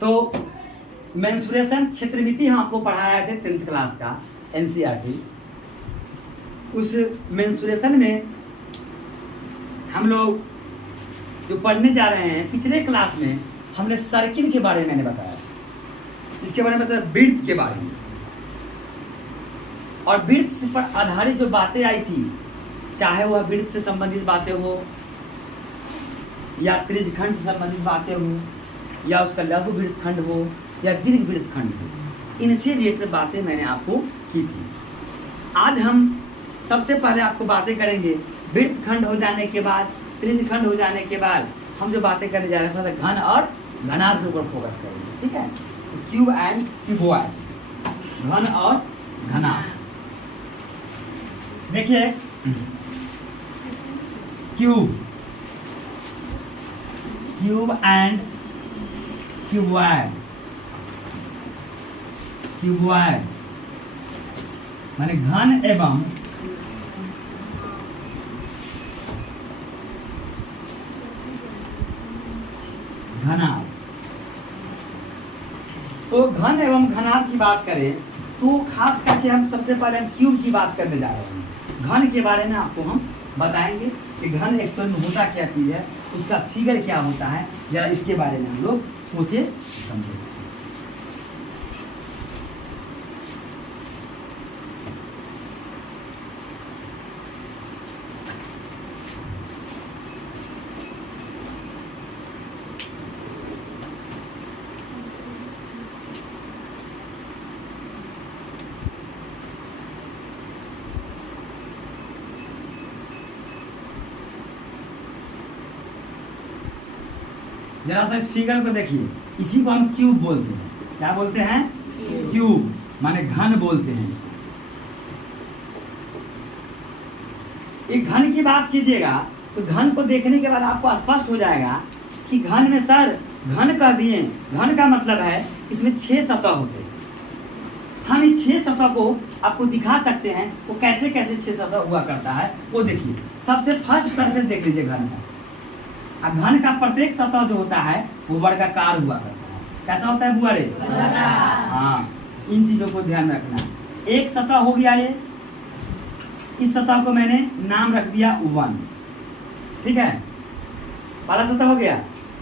तो मेंसुरेशन क्षेत्रमिति हम आपको पढ़ाए थे 10th क्लास का एनसीईआरटी। उस मेंसुरेशन में हम लोग जो पढ़ने जा रहे हैं, पिछले क्लास में हमने सर्किल के बारे में मैंने बताया, इसके बारे में बताया वृत्त के बारे में, और वृत्त पर आधारित जो बातें आई थी, चाहे वह वृत्त से संबंधित बातें हो या त्रिज्यखंड से संबंधित बातें हो या उसका लघु वृत्तखंड हो या दीर्घ वृत्तखंड हो, इनसे रिलेटेड बातें मैंने आपको की थी। आज हम सबसे पहले आपको बातें करेंगे वृत्तखंड हो जाने के बाद, त्रिज्यखंड हो जाने के बाद हम जो बातें करने जा रहे हैं घन और घनार्थ के ऊपर फोकस करेंगे, ठीक है। तो क्यूब एंड क्यूबॉइड्स, घन और घनार्थ। देखिए क्यूब एंड क्यूबॉइड, क्यूबॉइड माने घन एवं घनार्थ। तो घन एवं घनार्थ की बात करें तो खास करके हम सबसे पहले हम क्यूब की बात करने जा रहे हैं। घन के बारे में आपको हम बताएंगे कि घन एक्चुअल में होता क्या चीज है, उसका फिगर क्या होता है, जरा इसके बारे में हम लोग सोचे समझे। जरा सा इस फिगर को देखिए, इसी को हम क्यूब बोलते हैं। क्या बोलते हैं? क्यूब माने घन बोलते हैं। एक घन की बात कीजिएगा तो घन को देखने के बाद आपको स्पष्ट हो जाएगा कि घन में सर घन कह दिए, घन का मतलब है इसमें 6 सतह होते हैं। हम इस 6 सतह को आपको दिखा सकते हैं, वो कैसे कैसे 6 सतह हुआ करता है वो देखिए। सबसे फर्स्ट सरफेस देख लीजिए घन का। अब घन का प्रत्येक सतह जो होता है वो वर्गाकार हुआ करता है। कैसा होता है बुआरे? हाँ, इन चीजों को ध्यान रखना। एक सतह हो गया ये, इस सतह को मैंने नाम रख दिया 1, ठीक है, पहला सतह हो गया।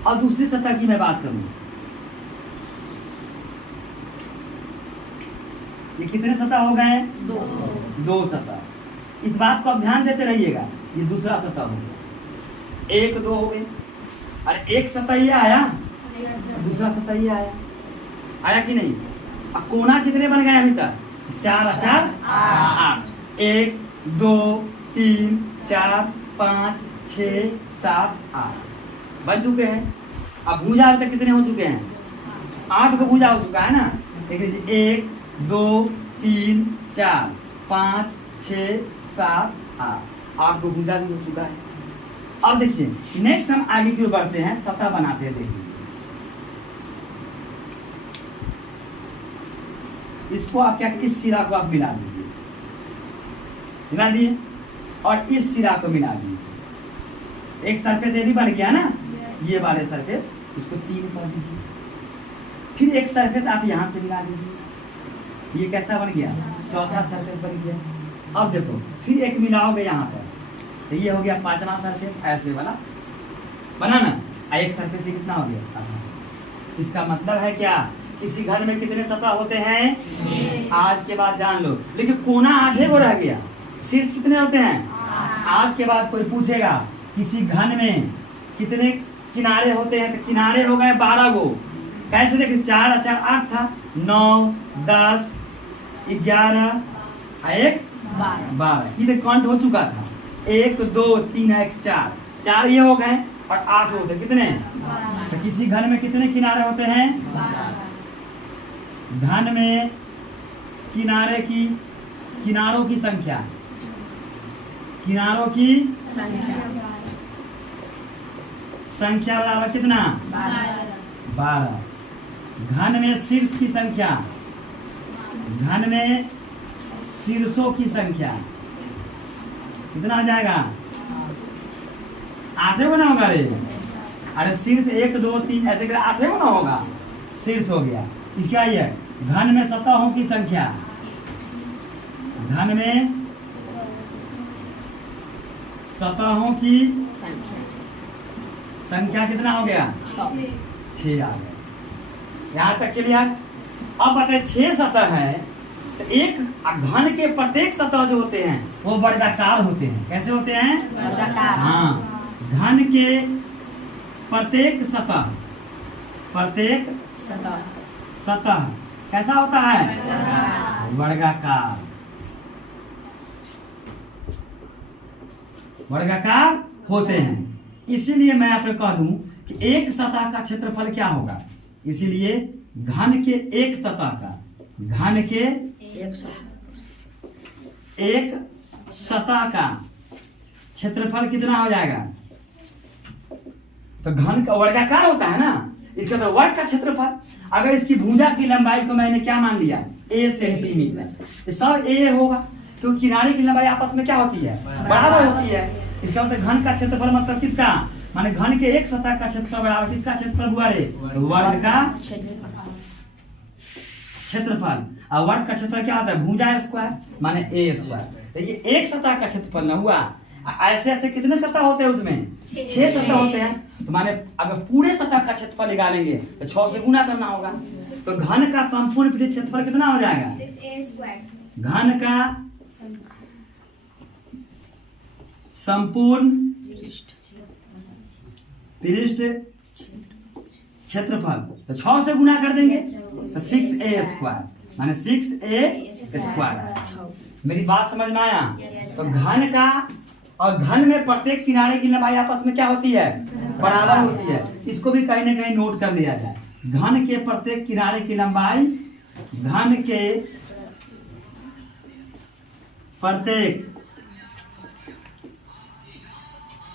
और दूसरी सतह की मैं बात करूं, ये कितने सतह हो गए? 2 सतह। इस बात को आप ध्यान देते रहिएगा। ये दूसरा सतह हो गया, 1 2 हो गए। अरे एक सतह ये आया, दूसरा सतह ये आया, आया कि नहीं? अब कोना कितने बन गए अभी तक? 4 और 4 8। 1 2 3 4 5 6 7 8 बन चुके हैं। अब भुजा अभी तक कितने हो चुके हैं? 8 को भुजा हो चुका है ना। देखिए 1 2 3 4 5 6 7 8 को भुजा भी हो चुका है। अब देखिए नेक्स्ट हम आगे की ओर बढ़ते हैं, सतह बनाते हैं। देखिए इसको आप क्या, इस सिरा को आप मिला दीजिए, मिला दिए, और इस सिरा को मिला दिए। एक सरफेस ये भी बन गया ना, ये वाले सरफेस, इसको 3 कर दीजिए। फिर एक सरफेस आप यहाँ से मिला दीजिए, ये कैसा बन गया? चौथा सरफेस बन गया। अब देखो फिर एक मिलाओगे यहाँ पर, तो ये हो गया 5वां सरफेस, ऐसे वाला बना ना। एक सरफेस से कितना हो गया? 7। इसका मतलब है क्या? किसी घर में कितने सतह होते हैं? आज के बाद जान लो। लेकिन कोना 8 को रह गया, शीर्ष कितने होते हैं? आज के बाद कोई पूछेगा किसी घन में कितने किनारे होते हैं, तो किनारे हो गए 12 गो। कैसे? देखिए 4 और 4 8 था, 9 10 11 1 12, ये काउंट हो चुका था। 1 2 3 1 4 4 ये हो गए और 8 होते कितने? तो किसी घन में कितने किनारे होते हैं? घन में किनारों की संख्या, किनारों की संख्या बराबर कितना? 12। घन में शीर्ष की संख्या, घन में शीर्षों की संख्या कितना आ जाएगा? 8 गुना होगा रे। अरे शीर्ष 1 2 3 ऐसे 8 गुना होगा। शीर्ष हो गया। इसका ये घन में सतहों की संख्या, घन में सतहों की संख्या कितना हो गया? 6 आ गया। यहाँ तक क्लियर? अब बताए 6 सतह है तो एक घन के प्रत्येक सतह जो होते हैं वो वर्गाकार होते हैं। कैसे होते हैं? वर्गाकार। हाँ, घन के प्रत्येक सतह कैसा होता है? वर्गाकार। वर्गाकार होते हैं। इसीलिए मैं आपको कह दूं कि एक सतह का क्षेत्रफल क्या होगा। इसीलिए घन के एक सतह का, घन के एक सतह का क्षेत्रफल कितना हो जाएगा? तो घन का वर्गाकार होता है ना, इसका तो वर्ग का क्षेत्रफल। अगर इसकी भुजा की लंबाई को मैंने क्या मान लिया? a सेंटीमीटर, तो सब a होगा, क्योंकि किनारे की लंबाई आपस में क्या होती है? बराबर होती है। इसका मतलब घन का क्षेत्रफल मतलब किसका? माने घन के एक सतह का क्षेत्रफल बराबर किसका क्षेत्रफल हुआ रे? वर्ग का क्षेत्रफल। और वर्ग का क्षेत्रफल क्या होता है? भुजा स्क्वायर माने a स्क्वायर। तो ये एक सतह का क्षेत्रफल न हुआ। ऐसे ऐसे कितने सतह होते हैं? उसमें 6 सतह होते हैं। तो माने अगर पूरे सतह का क्षेत्रफल निकालेंगे तो 6 से गुना करना होगा। तो घन का संपूर्ण पृष्ठ क्षेत्रफल कितना हो जाएगा? घन का संपूर्ण पृष्ठ क्षेत्रफल तो 6 से गुना कर देंगे तो 6a स्क्वायर माने 6a स्क्वायर। मेरी बात समझ में आया? तो घन का और घन में प्रत्येक किनारे की लंबाई आपस में क्या होती है? बराबर होती है। इसको भी कहीं ना कहीं नोट कर लिया जाए। घन के प्रत्येक किनारे की लंबाई, घन के प्रत्येक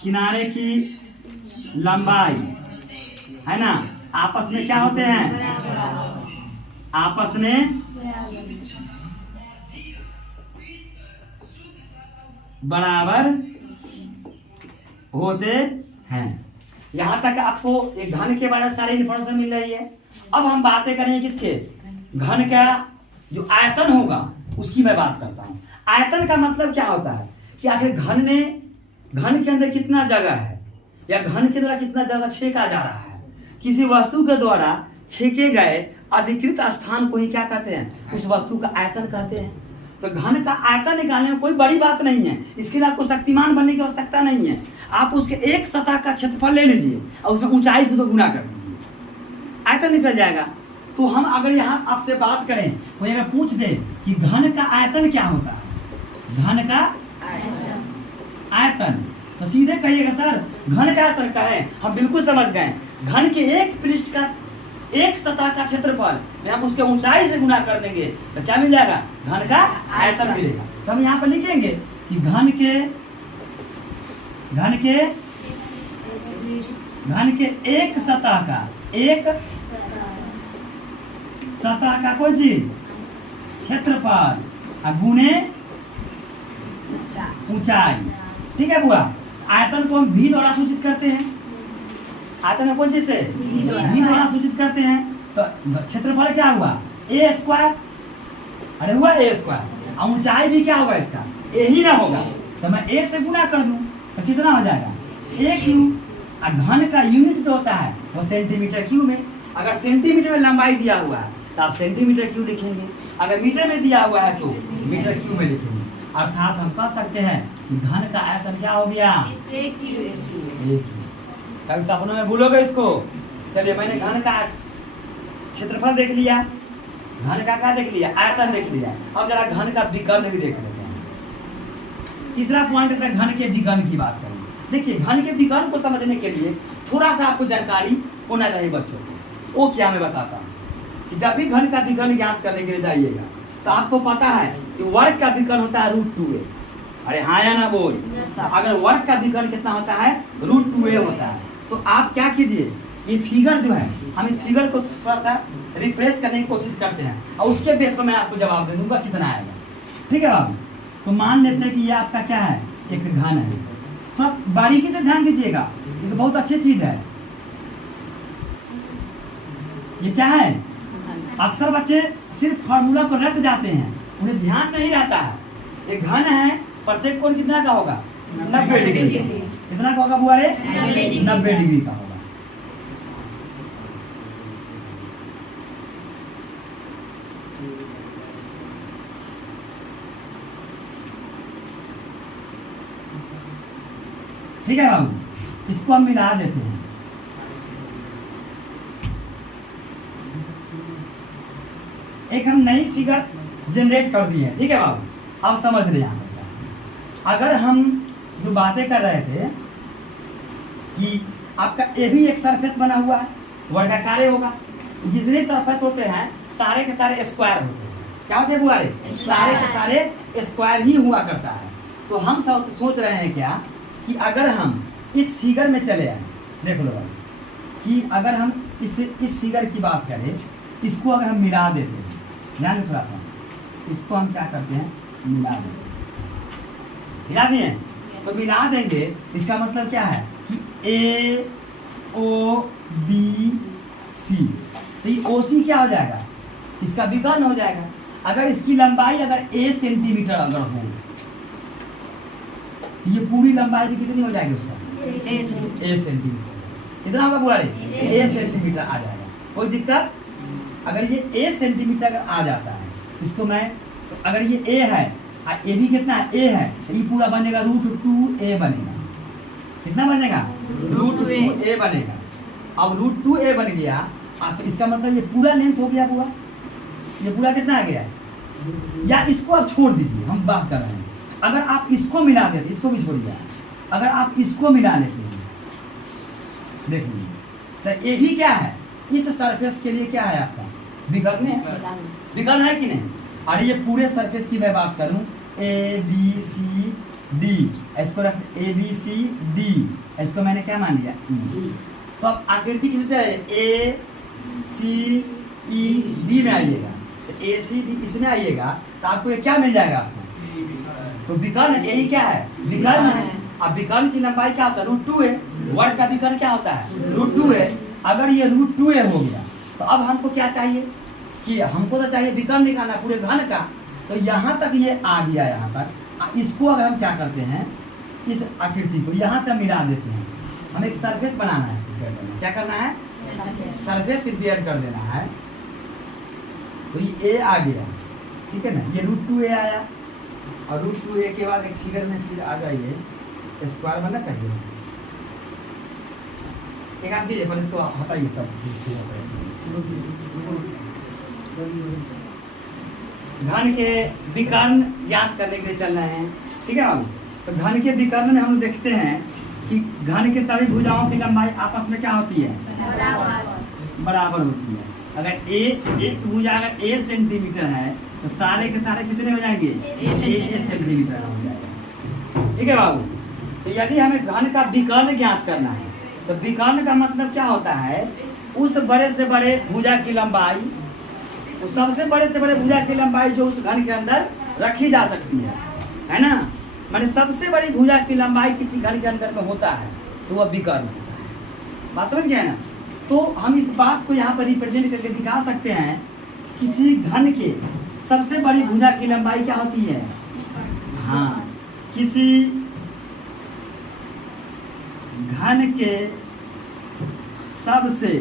किनारे की लंबाई है ना, आपस में क्या होते हैं? आपस में बराबर होते हैं। यहां तक आपको एक घन के बारे में सारी इंफॉर्मेशन मिल रही है। अब हम बातें करेंगे किसके? घन का जो आयतन होगा उसकी मैं बात करता हूं। आयतन का मतलब क्या होता है कि आखिर घन के अंदर कितना जगह है या घन के द्वारा कितना जगह छेका जा रहा है। किसी वस्तु के द्वारा छेके गए अधिकृत स्थान को ही क्या कहते हैं? उस वस्तु का आयतन कहते हैं। तो घन का आयतन निकालने में कोई बड़ी बात नहीं है। इसके लिए आपको शक्तिमान बनने की आवश्यकता नहीं है। आप उसके एक सतह का क्षेत्रफल ले लीजिए और उसमें ऊंचाई से तो गुना कर दीजिए, आयतन निकल जाएगा। तो हम अगर यहाँ आपसे बात करें, कोई अगर पूछ दे कि घन का आयतन क्या होता है, घन का आयतन, तो सीधे कहिएगा सर घन का आयतन का है। हम बिल्कुल समझ गए। घन के एक पृष्ठ का एक सतह का क्षेत्रफल में हम उसके ऊंचाई से गुना कर देंगे तो क्या मिल जाएगा? घन का आयतन मिलेगा। तो हम यहाँ पर लिखेंगे कि घन के एक सतह का कोई चीज क्षेत्रफल गुने ऊंचाई। ठीक है बुआ? आयतन को हम v द्वारा सूचित करते हैं। आयतन कौन चीज से? v द्वारा सूचित करते हैं। तो क्षेत्रफल क्या हुआ? a square. अरे हुआ a स्क्वायर। और ऊंचाई भी क्या होगा इसका? a ही ना होगा। तो मैं a से गुना कर दूं तो कितना हो जाएगा? a cube. और घन का यूनिट जो होता है वो सेंटीमीटर क्यूब में। अगर सेंटीमीटर में लंबाई दिया हुआ है तो आप सेंटीमीटर क्यूब लिखेंगे। अगर मीटर में दिया हुआ है तो मीटर क्यूब में लिखेंगे। अर्थात हम कह सकते हैं कि घन का आयतन क्या हो गया? एक क्यूब। कभी सपनों में भूलोगे इसको? चलिए, मैंने घन का क्षेत्रफल देख लिया, घन का क्या देख लिया? आयतन देख लिया। अब जरा घन का विकर्ण भी देख लेते हैं। तीसरा पॉइंट है घन के विकर्ण की बात करेंगे। देखिए, घन के विकर्ण को समझने के लिए थोड़ा सा आपको जानकारी होना चाहिए बच्चों को। वो क्या मैं बताता हूँ कि जब भी घन का विकर्ण ज्ञात करने के लिए जाइएगा तो आपको पता है कि वर्ग का विकर्ण होता है √2a। अरे हाँ या ना बोल? अगर वर्ग का विकर्ण कितना होता है? √2a होता है। तो आप क्या कीजिए, ये फिगर जो है, हम इस फिगर को थोड़ा सा रिफ्रेश करने की कोशिश करते हैं और उसके बेस पर मैं आपको जवाब दे दूंगा कितना आएगा। ठीक है बाबू? तो मान लेते हैं कि ये आपका क्या है? एक घन है। थोड़ा बारीकी से ध्यान दीजिएगा, ये बहुत अच्छी चीज है। ये क्या है? अक्सर बच्चे सिर्फ फॉर्मूला को रट जाते हैं, उन्हें ध्यान नहीं रहता है। एक घन है, प्रत्येक कोण कितना का होगा? 90 डिग्री। कितना का होगा बुआ रे? 90 डिग्री का होगा। ठीक है बाबू, इसको हम मिला देते हैं। एक हम नई फिगर जनरेट कर दी है। ठीक है बाबू, अब समझ ले यहाँ पर। अगर हम जो बातें कर रहे थे कि आपका ए भी एक सरफेस बना हुआ है, वर्गाकार होगा। जितने सरफेस होते हैं सारे के सारे स्क्वायर होते हैं। क्या होते हैं बुआरे? सारे के सारे स्क्वायर ही हुआ करता है। तो हम सब सोच रहे हैं क्या कि अगर हम इस फिगर में चले आए, देख लो कि अगर हम इस फिगर की बात करें, इसको अगर हम मिला देते हैं, ध्यान थोड़ा सा, इसको हम क्या करते हैं? मिला देते हैं। मिला दिए? तो मिला देंगे, इसका मतलब क्या है कि ए ओ बी सी, तो ये ओ सी क्या हो जाएगा? इसका विकर्ण हो जाएगा। अगर इसकी लंबाई अगर ए सेंटीमीटर अगर हो, ये पूरी लंबाई भी कितनी हो जाएगी उसका? ए सेंटीमीटर। कितना होगा बुआरे? ए सेंटीमीटर आ जाएगा। कोई दिक्कत? अगर ये ए सेंटीमीटर अगर आ जाता है, इसको मैं, तो अगर ये ए है और ए भी कितना है? ए है, तो ये पूरा बनेगा √2a बनेगा। कितना बनेगा? √2a बनेगा। अब √2a बन गया, तो इसका मतलब ये पूरा लेंथ हो गया बुआ। ये पूरा कितना आ गया? या इसको आप छोड़ दीजिए, हम बात कर रहे हैं। अगर आप इसको मिला देते, इसको भी छोड़िए, अगर आप इसको मिला लेते हैं, देख लीजिए, तो ये भी क्या है? इस सरफेस के लिए क्या है आपका? विकर्ण है। विकर्ण है कि नहीं? और ये पूरे सरफेस की मैं बात करूं, ए बी सी डी, इसको रख ए बी सी डी, इसको मैंने क्या मान लिया? ई। तो अब आकृति किस तरह है? ए सी ई डी में आइएगा, तो ए सी डी इसमें आइएगा, तो आपको ये क्या मिल जाएगा आपको? तो विकर्ण यही क्या है? विकर्ण है। अब विकर्ण की लंबाई क्या होता है? √2a। वर्ग का विकर्ण क्या होता है? √2a। अगर ये √2a हो गया, तो अब हमको क्या चाहिए कि हमको तो चाहिए विकर्ण निकालना पूरे घन का। तो यहाँ तक ये आ गया, यहाँ पर इसको अगर हम क्या करते हैं, इस आकृति को यहाँ से मिला देते हैं। हमें एक सरफेस बनाना है, क्या करना है? सरफेस प्रिपेयर कर देना है। तो ये ए आ गया, ठीक है ना, ये √2a आया, और √2a के बाद एक फिगर में फिर आ जाइए, स्क्वायर बनना चाहिए। एक आप दीजिए, पर इसको हटाइए तब घन के विकर्ण ज्ञात करने के लिए चल रहे हैं। ठीक है बाबू, तो घन के विकर्ण में हम देखते हैं कि घन के सभी भुजाओं की लंबाई आपस में क्या होती है? बराबर होती है। अगर एक भुजा अगर ए सेंटीमीटर है, तो सारे के सारे कितने हो जाएंगे? ए सेंटीमीटर हो जाएगा। ठीक है बाबू, तो यदि हमें घन का विकर्ण ज्ञात करना है, तो विकर्ण का मतलब क्या होता है? उस बड़े से बड़े भुजा की लंबाई, उस सबसे बड़े से बड़े भुजा की लंबाई जो उस घन के अंदर रखी जा सकती है ना। माने सबसे बड़ी भुजा की लंबाई किसी घन के अंदर में होता है, तो वह विकर्ण होता है। बात समझ गए ना? तो हम इस बात को यहाँ पर रिप्रेजेंट करके दिखा सकते हैं, किसी घन के सबसे बड़ी भुजा की लंबाई क्या होती है? हाँ, किसी घन के सबसे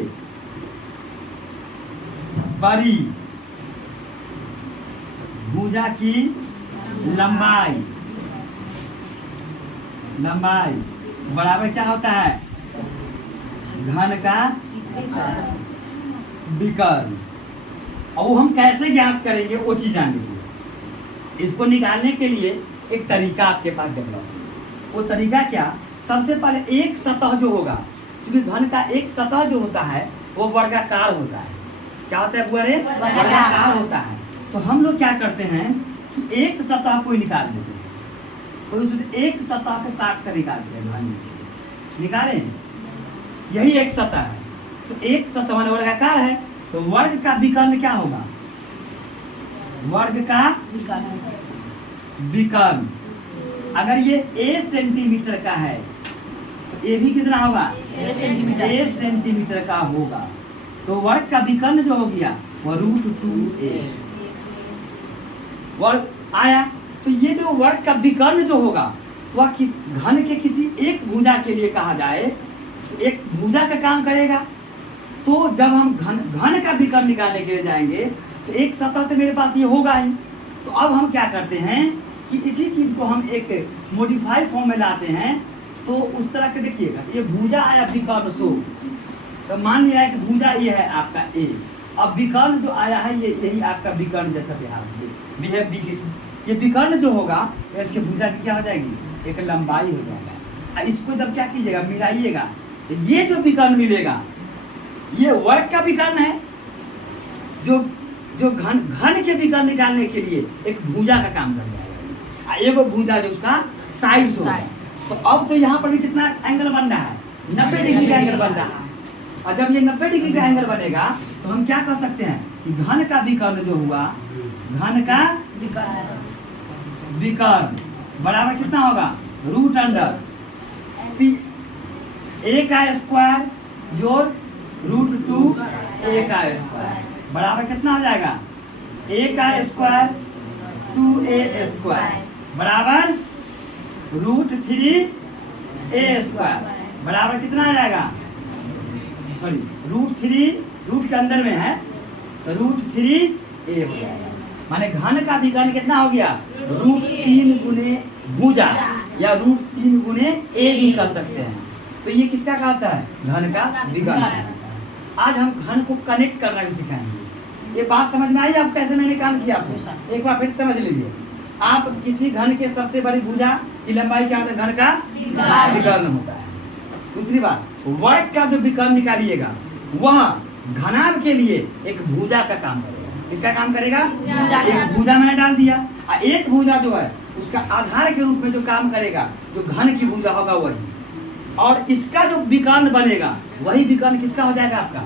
बड़ी भुजा की लंबाई बराबर क्या होता है? घन का विकर्ण। और वो हम कैसे ज्ञात करेंगे, वो चीज जानेंगे। इसको निकालने के लिए एक तरीका आपके पास डेवलप। वो तरीका क्या? सबसे पहले एक सतह जो होगा, क्योंकि घन का एक सतह जो होता है वो वर्गाकार होता है। क्या होता है बुआ रे? वर्गाकार होता है। तो हम लोग क्या करते हैं कि एक सतह को निकाल देते हैं, तो उस एक सतह को काट कर निकालते हैं। निकाले, यही एक सतह है। तो एक सतह मान वर्गाकार है, तो वर्ग का विकर्ण क्या होगा? वर्ग का विकर्ण अगर ये ए सेंटीमीटर का है, तो ए भी कितना होगा? ए सेंटीमीटर का होगा। तो वर्ग का विकर्ण जो हो गया वो √2a वर्ग आया। तो ये जो वर्ग का विकर्ण जो होगा वह घन के किसी एक भुजा के लिए कहा जाए तो एक भुजा का काम करेगा। तो जब हम घन का विकर्ण निकालने के लिए जाएंगे तो एक सतह तो मेरे पास ये होगा ही। तो अब हम क्या करते हैं कि इसी चीज को हम एक मॉडिफाइड फॉर्म में लाते हैं। तो उस तरह के देखिएगा, ये भुजा आया विकर्ण सो, तो मान लिया कि भुजा ये है आपका ए, अब विकर्ण जो आया है ये यही आपका विकर्ण जैसा बिहेव। ये विकर्ण जो होगा इसके भुजा की क्या हो जाएगी, एक लंबाई हो जाएगा। इसको जब क्या कीजिएगा, मिलाइएगा, तो ये जो विकर्ण मिलेगा ये वर्ग का विकर्ण है। जो घन के विकर्ण निकालने के लिए एक भुजा का काम कर जाएगा, एक भुजा जो उसका साइड होगा। तो अब तो यहाँ पर भी कितना एंगल बन रहा है, 90 डिग्री का एंगल बन रहा है। और जब ये 90 डिग्री का एंगल बनेगा तो हम क्या कर सकते हैं कि घन का विकर्ण जो हुआ, घन का विकर्ण बराबर कितना होगा, √a का स्क्वायर जोड़ √2a का स्क्वायर बराबर कितना हो जाएगा, a का स्क्वायर 2a स्क्वायर बराबर √3a स्क्वायर बराबर कितना आ जाएगा, सॉरी √3 के अंदर में है तो √3a हो जाएगा। माने घन का विकर्ण कितना हो गया, √3 गुने भुजा या √3 गुने a भी कर सकते हैं। तो ये किसका कहता है, घन का विकर्ण। आज हम घन को कनेक्ट करना भी सिखाएंगे। ये बात समझ में आई आप कैसे मैंने काम किया आपको, एक बार फिर समझ लीजिए। आप किसी घन के सबसे बड़ी भुजा की लंबाई क्या होता है, घन का विकर्ण होता है। दूसरी बात, वर्ग का जो विकर्ण निकालिएगा वह घनाभ के लिए एक भुजा का काम करेगा। किसका काम करेगा, एक भुजा मैंने डाल दिया। और एक भुजा जो है उसका आधार के रूप में जो काम करेगा, जो घन की भुजा होगा वही, और इसका जो विकर्ण बनेगा वही विकर्ण किसका हो जाएगा, आपका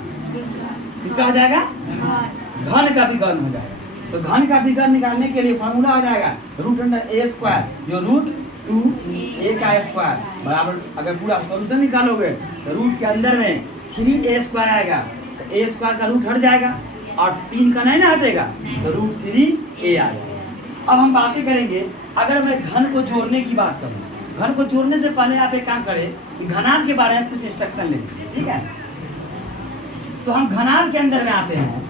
किसका हो जाएगा, घन का विकर्ण हो जाएगा। तो घन का विकर्ण निकालने के लिए फॉर्मूला हो जाएगा √a स्क्वायर जो √2a का स्क्वायर बराबर, अगर पूरा सॉल्यूशन निकालोगे तो रूट के अंदर में 3a स्क्वायर आएगा, तो a स्क्वायर का रूट हट जाएगा और 3 का नहीं ना हटेगा तो √3a आ जाएगा। अब हम बातें करेंगे, अगर मैं घन को जोड़ने की बात करूँ, घन को जोड़ने से पहले आप एक काम करें कि घनाभ के बारे में कुछ इंस्ट्रक्शन ले लीजिए, ठीक है। तो हम घनाभ के अंदर में आते हैं।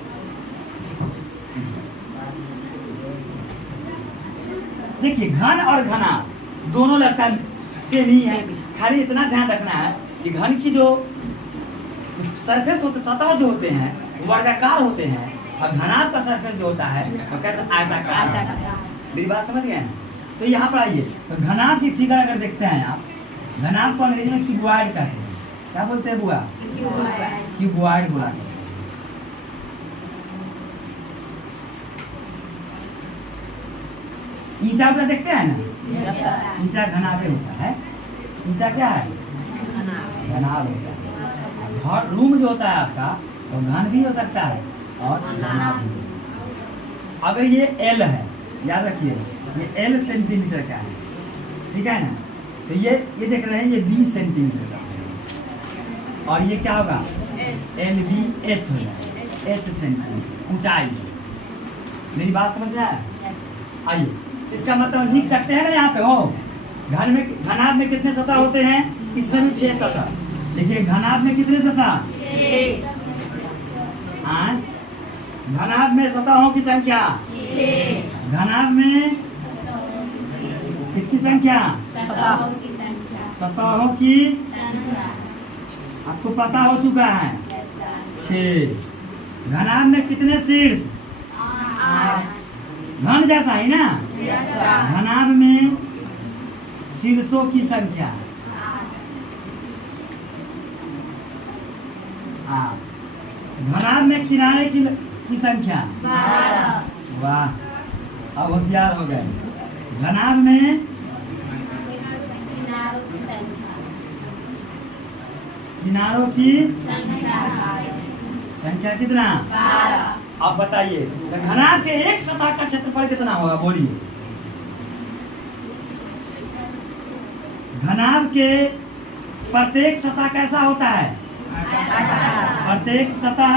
देखिए घन और घनाभ दोनों लगता सेम ही है, खाली इतना ध्यान रखना है कि घन की जो सरफेस होते, सतह जो होते हैं वर्गाकार होते हैं, और घनाभ का सरफेस जो होता है वो कैसा, आयताकार। मेरी बात समझ गए ना। तो यहाँ पर आइए, तो घनाभ की फिगर अगर देखते हैं आप, घनाभ को अंग्रेजी में क्यूबॉइड कहते हैं। क्या बोलते हैं बुआ, क्यूबॉइड बोला। ईंटा पर देखते हैं ना, ईंटा घनाभ होता है। ईंटा क्या है, घनाभ होता है। और रूम जो होता है आपका तो घन भी हो सकता है और घनाभ भी। अगर ये L है, याद रखिए ये L सेंटीमीटर का है, ठीक है ना। तो ये देख रहे हैं ये 20 सेंटीमीटर का है, और ये क्या होगा, LBH हो जाएगा, H सेंटीमीटर ऊंचाई। मेरी बात समझ में आया। आइए, इसका मतलब लिख सकते हैं ना यहाँ पे, हो घन में, घनाभ में कितने सतह होते हैं, इसमें भी 6 सतह। देखिए घनाभ में कितने सतह, 6। घनाभ में सतहों की संख्या 6। घनाभ में किसकी संख्या, सतहों की आपको पता हो चुका है 6। घनाभ में कितने शीर्ष, 8। घन जैसा ही ना, घनाभ में शीर्षों की संख्या 8। घनाभ में किनारे की संख्या 12। वाह, अब होशियार हो गए। घनाभ में किनारों की संख्या कितना, 12। अब बताइए घनाभ के एक सतह का क्षेत्रफल कितना होगा, बोलिए। घनाभ के प्रत्येक सतह कैसा होता है, और प्रत्येक सतह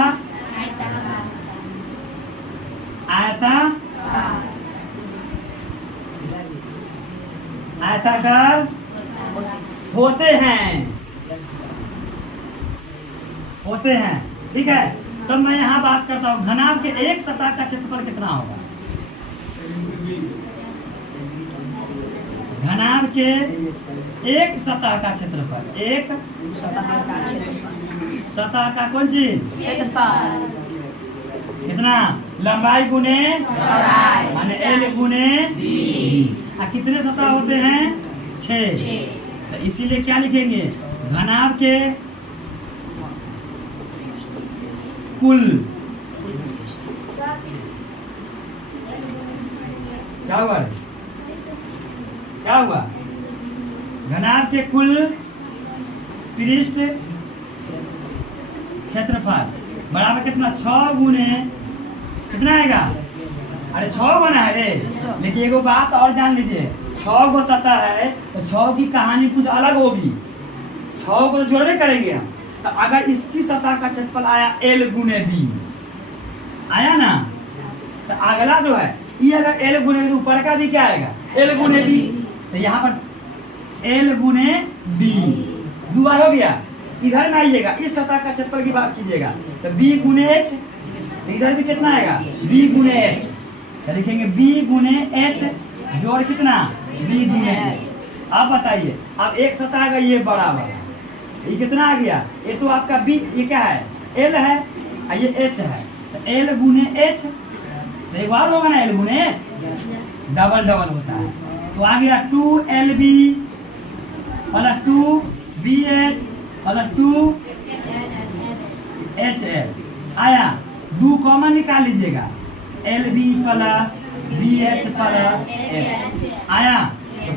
आयताकार होते हैं। ठीक है, तो मैं यहाँ बात करता हूँ घनाभ के एक सतह का क्षेत्रफल कितना होगा। घनाभ के एक सतह का क्षेत्रफल, एक सतह का कौन चीज क्षेत्रफल कितना, लंबाई गुने चौड़ाई माने एल गुने डी। कितने सतह होते हैं, 6। तो इसीलिए क्या लिखेंगे, घनाभ के कुल क्या हुआ, घनाभ के कुल पृष्ठ क्षेत्रफल बराबर कितना, 6 गुने कितना आएगा, अरे 6 बना है रे। लेकिन एगो बात और जान लीजिए, 6 गो सतह है तो 6 की कहानी कुछ अलग होगी, 6 को जोड़े करेंगे हम। तो अगर इसकी सतह का क्षेत्रफल आया L गुने बी आया ना, तो अगला जो है ये अगर L गुने बी, ऊपर का भी क्या आएगा L गुने बी। तो यहाँ पर L गुने बी 2 बार हो गया। इधर में आइएगा, इस सतह का क्षेत्रफल की बात कीजिएगा तो B गुने H, तो इधर भी कितना आएगा B गुने H। तो लिखेंगे B गुने H जोड़ कितना B गुने H। अब बताइए, अब एक सतह का ये बड़ा वाला, ये कितना आ गया, ये तो आपका B, ये क्या है L है और ये H है। तो L गुने H, तो एक बार होगा ना L गुने H, डबल होता है। तो आ गया 2LB plus 2BH plus 2HL आया। 2 कॉमन निकाल लीजिएगा, LB plus BH plus H आया। तो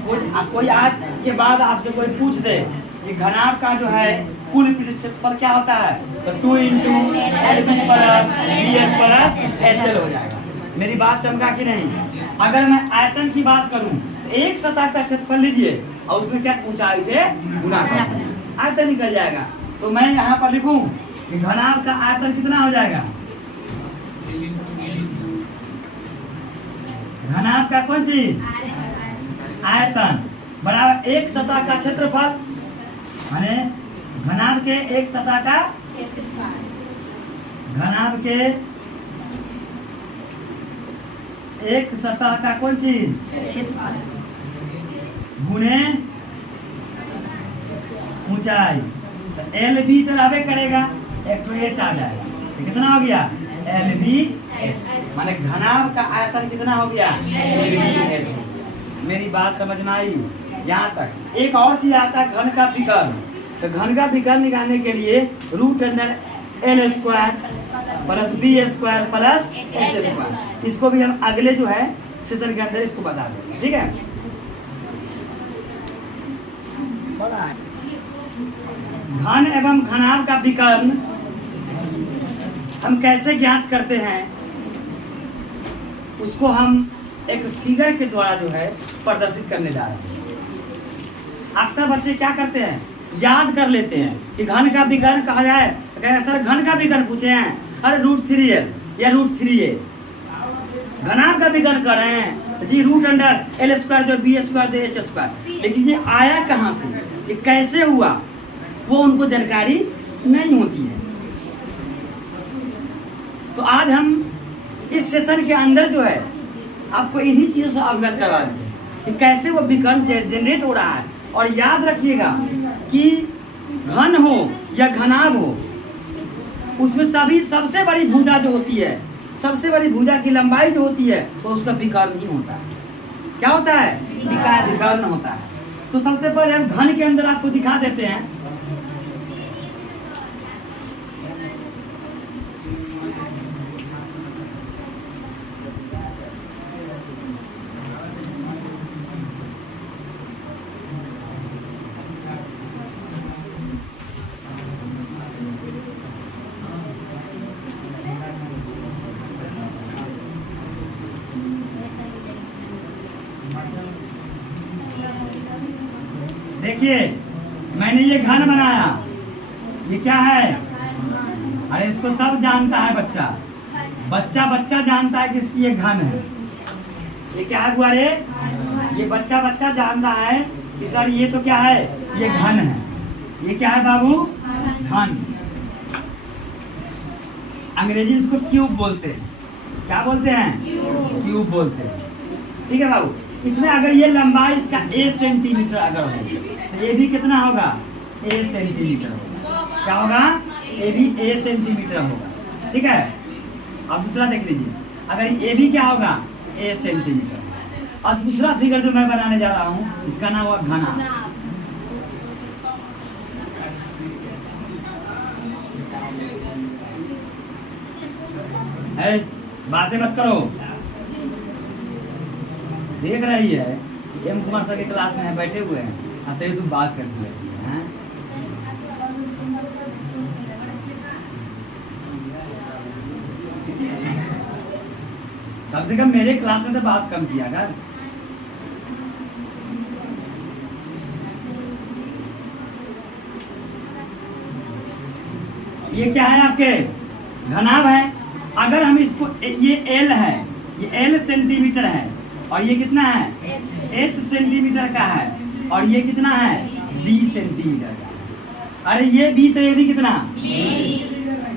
कोई आज के बाद आपसे कोई पूछ दे कि घनाभ का जो है कुल पृष्ठ क्षेत्रफल क्या होता है, तो 2 × LB plus BH plus HL हो जाएगा। मेरी बात चमका कि नहीं। अगर मैं आयतन की बात करूं तो एक सतह का क्षेत्रफल लीजिए और उसमें क्या ऊंचाई से गुना कर आयतन निकल जाएगा। तो मैं यहाँ पर लिखूं कि घनाभ का आयतन कितना हो जाएगा, घनाभ का कौन चीज आयतन बराबर एक सतह का क्षेत्रफल, माने घनाभ के एक सतह का घनाभ के एक सतह का कौन चीज गुने ऊंचाई। तो LB तो रहबे करेगा, एक तो H आ जाएगा। तो कितना हो गया LB H, माने घनाभ का आयतन कितना हो गया LB H। मेरी बात समझ में आई यहाँ तक। एक और चीज आता है घन का विकर्ण। तो घन का विकर्ण निकालने के लिए √L² plus B² plus H², इसको भी हम अगले जो है सेशन के अंदर इसको बता देंगे। ठीक है, घन एवं घनाभ का विकर्ण हम कैसे ज्ञात करते हैं, उसको हम एक फिगर के द्वारा जो है प्रदर्शित करने जा रहे हैं। अक्सर बच्चे क्या करते हैं, याद कर लेते हैं कि घन का विकर्ण कहा जाए, तो कहें सर घन का विकर्ण पूछे हैं, अरे √3L या √3A। घनाभ का विकर्ण कर रहे हैं जी √L² जो B² जो H²। लेकिन ये आया कहाँ से, ये कैसे हुआ, वो उनको जानकारी नहीं होती है। तो आज हम इस सेशन के अंदर जो है आपको इन्हीं चीजों से अवगत करवा देंगे कि कैसे वो विकर्ण जनरेट हो रहा है। और याद रखिएगा कि घन हो या घनाभ हो, उसमें सबसे बड़ी भुजा जो होती है, सबसे बड़ी भुजा की लंबाई जो होती है, वो उसका विकर्ण ही होता है। क्या होता है, विकर्ण होता है। तो सबसे पहले हम घन के अंदर आपको दिखा देते हैं। देखिए मैंने ये घन बनाया, ये क्या है अरे इसको सब जानता है बच्चा, बच्चा जानता है कि इसकी ये घन है। ये क्या है बुआ रे? ये बच्चा जानता है कि सर ये तो क्या है, ये घन है। ये क्या है बाबू? घन। अंग्रेजी इसको क्यूब बोलते हैं। क्या बोलते हैं? क्यूब बोलते हैं। ठीक है बाबू। इसमें अगर ये लंबाई इसका a सेंटीमीटर अगर हो तो ये भी कितना होगा? a सेंटीमीटर होगा। क्या होगा? ये भी a सेंटीमीटर होगा। ठीक है। अब दूसरा देख लीजिए, अगर ये भी क्या होगा? a centimetre. और दूसरा फिगर जो मैं बनाने जा रहा हूँ इसका नाम हुआ घना। बातें मत करो। देख रही है एम कुमार सर के क्लास में है, बैठे हुए हैं, आते ही तुम बात करती है। कम से कम मेरे क्लास में तो बात कम किया कर। ये क्या है आपके? घनाभ है। अगर हम इसको, ये एल है, ये एल सेंटीमीटर है और ये कितना है? एच सेंटीमीटर का है। और ये कितना है? बी सेंटीमीटर का। अरे ये बी तो ये भी कितना?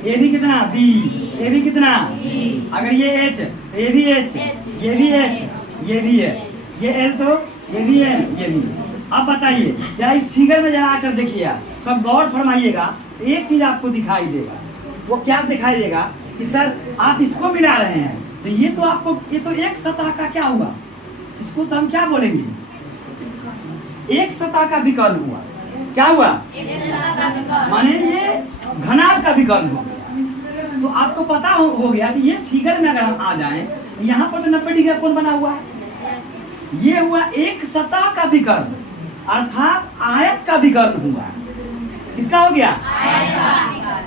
ये भी कितना? बी। ये भी कितना? अगर ये एच तो ये भी एच, ये भी एच, ये भी एच, ये एल तो ये भी एल, ये भी। अब बताइए जरा इस फिगर में जरा आकर देखिए, सब गौर फरमाइएगा। एक चीज आपको दिखाई देगा। वो क्या दिखाई देगा कि सर आप इसको मिला रहे हैं तो ये तो आपको, ये तो एक सतह का क्या हुआ? इसको तो हम क्या बोलेंगे? एक सतह का विकर्ण हुआ। क्या हुआ? माने ये घनाभ का विकर्ण हो गया। तो आपको पता हो गया कि ये फिगर में अगर हम आ जाएं, यहाँ पर तो 90 डिग्री का कोण बना हुआ है। ये हुआ एक सतह का विकर्ण, अर्थात आयत का विकर्ण हुआ। किसका हो गया?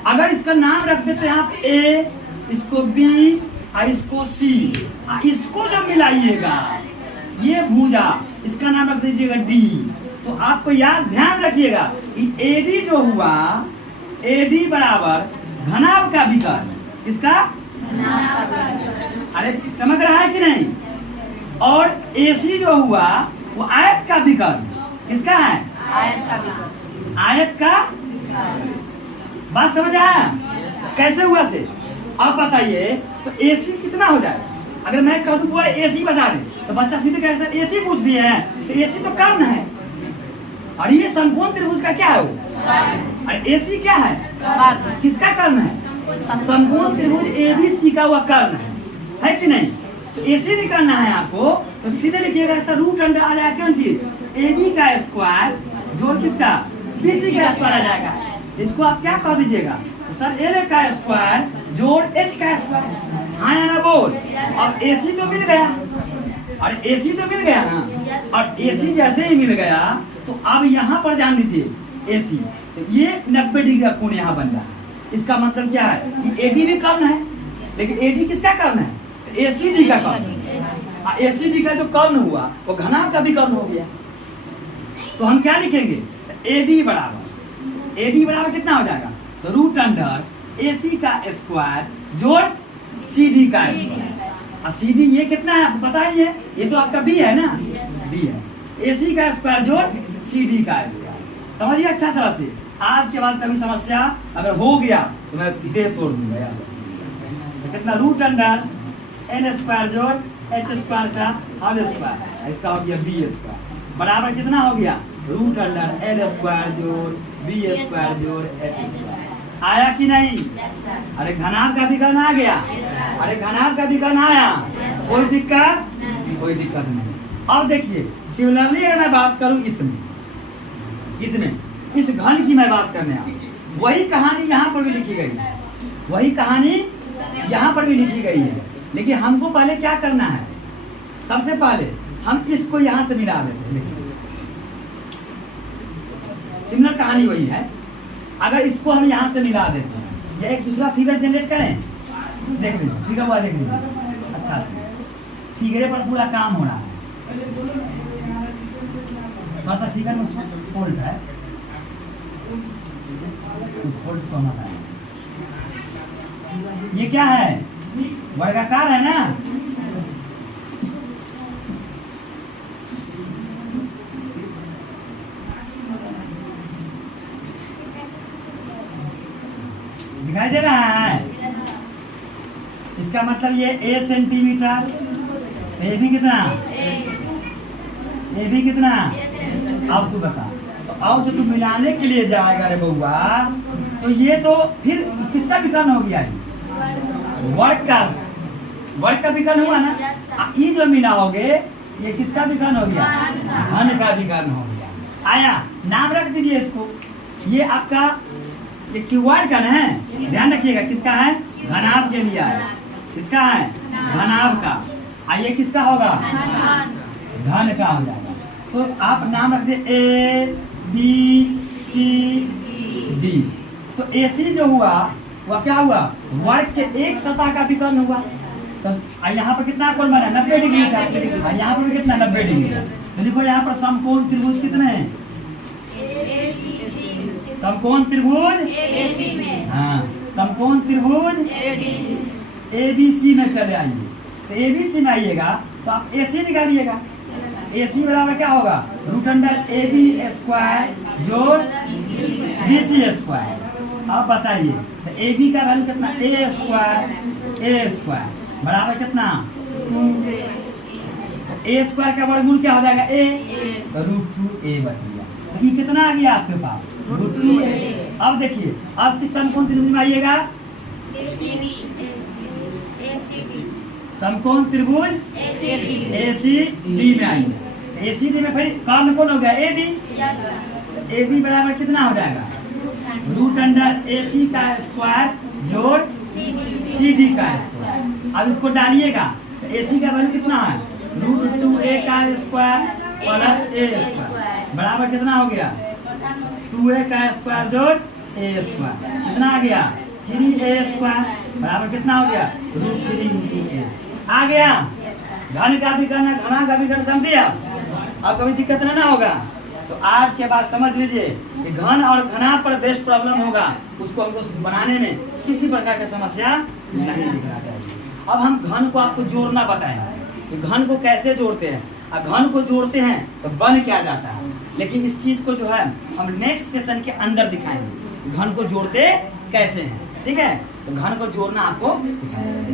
अगर इसका नाम रख देते हैं आप ए, इसको बी और इसको सी, इसको जब मिलाइएगा ये भुजा, इसका नाम रख दीजिएगा डी। तो आपको याद ध्यान रखिएगा कि एडी जो हुआ, एडी बराबर घनाभ का विकर्ण। किसका? अरे समझ रहा है कि नहीं? और एसी जो हुआ वो आयत का विकर्ण। किसका है? आयत का। बात समझ आया कैसे हुआ से? अब बताइए तो एसी कितना हो जाएगा? अगर मैं कह दूं पूरा एसी बता दे तो बच्चा सीधे कहे सर एसी पूछ दिए हैं, तो एसी तो कर्ण है। और ये समकोण त्रिभुज का क्या है? अरे एसी क्या है? किसका कर्ण है? समकोण त्रिभुज एबीसी का वह कर्ण है कि नहीं? तो एसी निकालना है आपको तो सीधे लिखिएगा ऐसा, रूट अंडर आ जाएगा कौन चीज? एबी का स्क्वायर जोड़ किसका? बीसी का स्क्वायर आ जाएगा। इसको आप क्या कह दीजिएगा? सर एल का स्क्वायर जोड़ एच का स्क्वायर। हाँ या ना बोल? अब एसी तो मिल गया। अरे एसी तो मिल गया ना। और एसी जैसे ही मिल गया तो अब यहाँ पर जान लीजिए एसी, तो ये 90 डिग्री का कोण यहाँ बन रहा है। इसका मतलब क्या है कि एडी भी कर्ण है, लेकिन एडी किसका कर्ण है? एसीडी का कर्ण। एसीडी का जो कर्ण हुआ वो घनाभ का भी कर्ण हो गया। तो हम क्या लिखेंगे? एडी बराबर कितना हो जाएगा? तो रूट अंडर एसी का स्क्वायर जोड़ सीडी का स्क्वायर। और सीडी ये कितना है आपको पता ही है, ये तो आपका बी है ना, बी है। एसी का स्क्वायर जोड़ सीडी का स्क्वायर। समझिए अच्छा तरह से। आज के बाद कभी समस्या अगर हो गया तो मैं देह तोड़ दूंगा यार। तो कितना? रूट अंडर एल स्क्वायर जोड़ एच स्क्वायर का होल स्क्वायर, इसका हो गया बी स्क्वायर बराबर कितना हो गया? रूट अंडर एल स्क्वायर जोड़ बी स्क्वायर जोड़ एच स्क्वायर। आया कि नहीं? अरे घनाभ का विकर्ण आ गया। अरे घनाभ का विकर्ण आया, कोई दिक्कत? कोई दिक्कत नहीं। अब देखिए सिमिलरली अगर मैं बात करूं इसमें इस घन की मैं बात करने आऊँ, वही कहानी यहाँ पर भी लिखी गई है, वही कहानी यहाँ पर भी लिखी गई है। लेकिन हमको पहले क्या करना है? सबसे पहले हम इसको यहाँ से मिला देते हैं। सिमिलर कहानी वही है। अगर इसको हम यहाँ से मिला देते हैं या एक दूसरा फिगर जनरेट करें, देख लीजिए फिगर हुआ, देख लीजिए अच्छा से फिगरे पर पूरा काम हो रहा है। थोड़ा सा फिगर में फॉल्ट है, उस फॉल्ट को हटाएं। ये क्या है? वर्गाकार है ना। दिखाई दे रहा है? इसका मतलब ये a सेंटीमीटर, ए भी कितना, ए भी कितना। अब तू बता, तो अब जो तू मिलाने के लिए जाएगा रे बउआ, तो ये तो फिर किसका विकर्ण हो गया? वर्ग का विकर्ण हुआ ना। ये जो मिलाओगे ये किसका विकर्ण हो गया? घन का विकर्ण हो गया। आया, नाम रख दीजिए इसको। ये आपका ये क्यूआर का है, ध्यान रखिएगा। किसका है? घनाभ के लिए है। किसका है? घनाभ का। आइए किसका होगा? घन का हो जाएगा। तो आप नाम रख दीजिए ए बी सी डी। तो ए सी जो हुआ वह क्या हुआ? वर्ग के एक सतह का विकर्ण हुआ। तो यहाँ पर कितना कोण बना? 90 डिग्री का। और यहाँ पर भी कितना? 90 डिग्री। तो लिखो यहाँ पर समकोण त्रिभुज कितने हैं? समकोण त्रिभुज, हाँ, समकोण त्रिभुज ABC में चले आइए। तो ABC में आइएगा तो आप AC निकालिएगा। AC बराबर क्या होगा? √AB स्क्वायर जोड़ BC स्क्वायर। अब बताइए तो AB का वैल्यू कितना? A स्क्वायर बराबर कितना? 2। A स्क्वायर का वर्गमूल क्या हो जाएगा? A। तो √2A बच गया। तो ये कितना आ गया आपके पास? √2A। अब देखिए, अब किस समकोण त्रिभुज में आइएगा? समकोण त्रिभुज ACD में आइए। ACD में फिर कौन कौन हो गया? AD। AB बराबर कितना हो जाएगा? √AC का स्क्वायर जोड़ CD का स्क्वायर। अब इसको डालिएगा तो AC का वैल्यू कितना है? √2A का स्क्वायर प्लस A स्क्वायर बराबर कितना हो गया? 2A का स्क्वायर जोड़ A स्क्वायर। कितना आ गया? 3A स्क्वायर बराबर कितना हो गया? √3A आ गया। घन का विकर्ण, घना का विकर्ण समझिए। अब कभी दिक्कत ना होगा। तो आज के बाद समझ लीजिए कि घन और घना पर बेस्ट प्रॉब्लम होगा, उसको हमको बनाने में किसी प्रकार की समस्या नहीं दिखना चाहिए। अब हम घन को आपको जोड़ना बताएंगे कि घन को कैसे जोड़ते हैं। और घन को जोड़ते हैं तो बन क्या जाता है, लेकिन इस चीज को जो है हम नेक्स्ट सेशन के अंदर दिखाएंगे घन को जोड़ते कैसे हैं। ठीक है, तो घन को जोड़ना आपको सिखाएंगे।